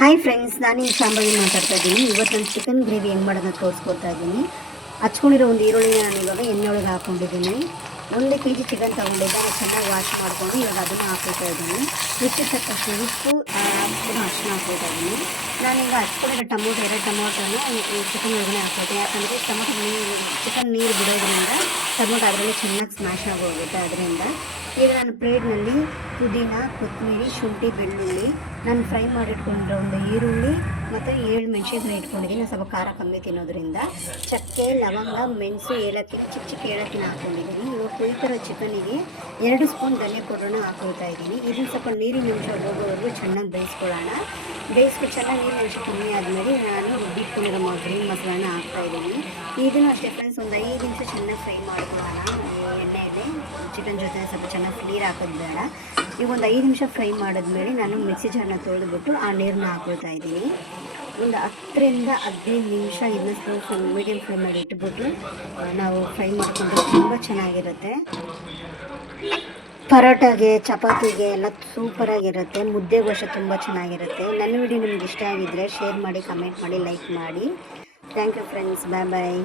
Hi friends, ನಾನು ಈ ಶಾಂಭವಿ ಮಾತಾಡ್ತಾ ಇದ್ದೀನಿ. ಇವತ್ತು ನಾನು ಚಿಕನ್ ಗ್ರೇವಿ ಹೆಂಗೆ ಮಾಡೋದನ್ನ ತೋರಿಸ್ಕೊಡ್ತಾ ಇದ್ದೀನಿ. ಹಚ್ಕೊಂಡಿರೋ ಒಂದು ಈರುಳ್ಳಿ ನಾನು ಇವಾಗ ಎಣ್ಣೆ ಒಳಗೆ ಹಾಕ್ಕೊಂಡಿದ್ದೀನಿ. 1 kg ಚಿಕನ್ ತೊಗೊಂಡಿದ್ದೆ, ನಾನು ಚೆನ್ನಾಗಿ ವಾಶ್ ಮಾಡಿಕೊಂಡು ಇವಾಗ ಅದನ್ನು ಹಾಕ್ಕೊಳ್ತಾ ಇದ್ದೀನಿ. ರುಚಿಗೆ ತಕ್ಕಷ್ಟು ಉಪ್ಪು, ಸ್ಪೂನ್ ಅರಿಶಿನ ಹಾಕ್ಕೊಳ್ತಾ ಇದ್ದೀನಿ. ನಾನೀಗ ಹಚ್ಕೊಂಡಿರೋ ಟೊಮೊಟೊ 2 ಟೊಮೊಟೊನ ಈ ಚಿಕನ್ ಒಳಗಡೆ ಹಾಕ್ಕೊಳ್ತೀನಿ. ಯಾಕಂದರೆ ಟೊಮೊಟೊ ಚಿಕನ್ ನೀರು ಬಿಡೋದ್ರಿಂದ ಟೊಮೊಟೊ ಅದರಲ್ಲಿ ಚೆನ್ನಾಗಿ ಸ್ಮ್ಯಾಶ್ ಆಗೋಗುತ್ತೆ. ಅದರಿಂದ ಈಗ ನಾನು ಪ್ಲೇಟ್ನಲ್ಲಿ ಪುದೀನ, ಕೊತ್ತಂಬರಿ, ಶುಂಠಿ, ಬೆಳ್ಳುಳ್ಳಿ, ನಾನು ಫ್ರೈ ಮಾಡಿಟ್ಕೊಂಡಿರೋ ಒಂದು ಈರುಳ್ಳಿ ಮತ್ತು 7 ಮೆಣಸಿನ್ಕಾಯಿ ಇಟ್ಕೊಂಡಿದ್ದೀನಿ. ಸ್ವಲ್ಪ ಖಾರ ಕಮ್ಮಿ ತಿನ್ನೋದ್ರಿಂದ ಚಕ್ಕೆ, ಲವಂಗ, ಮೆಣಸು, ಏಲಕ್ಕಿ, ಚಿಕ್ಕ ಏಲಕ್ಕಿನ ಹಾಕ್ಕೊಂಡಿದ್ದೀನಿ. ಇವಾಗ ಕುಯ್ತಿರೋ ಚಿಕನಿಗೆ 2 ಸ್ಪೂನ್ ಧನಿಯಾ ಪೌಡರ್ನ ಹಾಕ್ಕೊಳ್ತಾ ಇದ್ದೀನಿ. ಇದನ್ನು ಸ್ವಲ್ಪ ನೀರಿನ ಅಂಶ ಹೋಗೋವರೆಗೂ ಚೆನ್ನಾಗಿ ಬೇಯಿಸ್ಕೊಳ್ಳೋಣ. ಚೆನ್ನಾಗಿ ನೀರಿನ ಅಂಶ ಕಮ್ಮಿ ಆದಮೇಲೆ ನಾನು ರುಬ್ಬಿಟ್ಕೊಂಡಿರೋ ಗ್ರೀನ್ ಮಸಾಲಾನ ಹಾಕ್ತಾಯಿದ್ದೀನಿ. ಇದನ್ನು ಅಷ್ಟೇ ಫ್ರೆಂಡ್ಸ್, ಒಂದು 5 ನಿಮಿಷ ಚೆನ್ನಾಗಿ ಫ್ರೈ ಮಾಡ್ಕೊಳ್ಳೋಣ. ಎಣ್ಣೆಯಲ್ಲಿ ಚಿಕನ್ ಜೊತೆ ಸ್ವಲ್ಪ ಚೆನ್ನಾಗಿ ನೀರು ಹಾಕೋದು ಬೇಡ. ಈಗ ಒಂದು 5 ನಿಮಿಷ ಫ್ರೈ ಮಾಡಿದ್ಮೇಲೆ ನಾನು ಮಿಕ್ಸಿ ಜಾರನ್ನ ತೊಳೆದ್ಬಿಟ್ಟು ಆ ನೀರನ್ನ ಹಾಕ್ಕೊಳ್ತಾ ಇದ್ದೀನಿ. ಒಂದು 10 ರಿಂದ 15 ನಿಮಿಷ ಇದನ್ನ ಮೀಡಿಯಮ್ ಫ್ಲೇಮಲ್ಲಿ ಇಟ್ಬಿಟ್ಟು ನಾವು ಫ್ರೈ ಮಾಡಿಕೊಂಡ್ರೆ ತುಂಬ ಚೆನ್ನಾಗಿರುತ್ತೆ. ಪರೋಟಾಗೆ, ಚಪಾತಿಗೆ ಎಲ್ಲ ಸೂಪರಾಗಿರುತ್ತೆ. ಮುದ್ದೆಗೂ ಅಷ್ಟೇ ತುಂಬ ಚೆನ್ನಾಗಿರುತ್ತೆ. ನನ್ನ ವಿಡಿಯೋ ನಿಮ್ಗೆ ಇಷ್ಟ ಆಗಿದ್ದರೆ ಶೇರ್ ಮಾಡಿ, ಕಮೆಂಟ್ ಮಾಡಿ, ಲೈಕ್ ಮಾಡಿ. Thank you friends. Bye bye.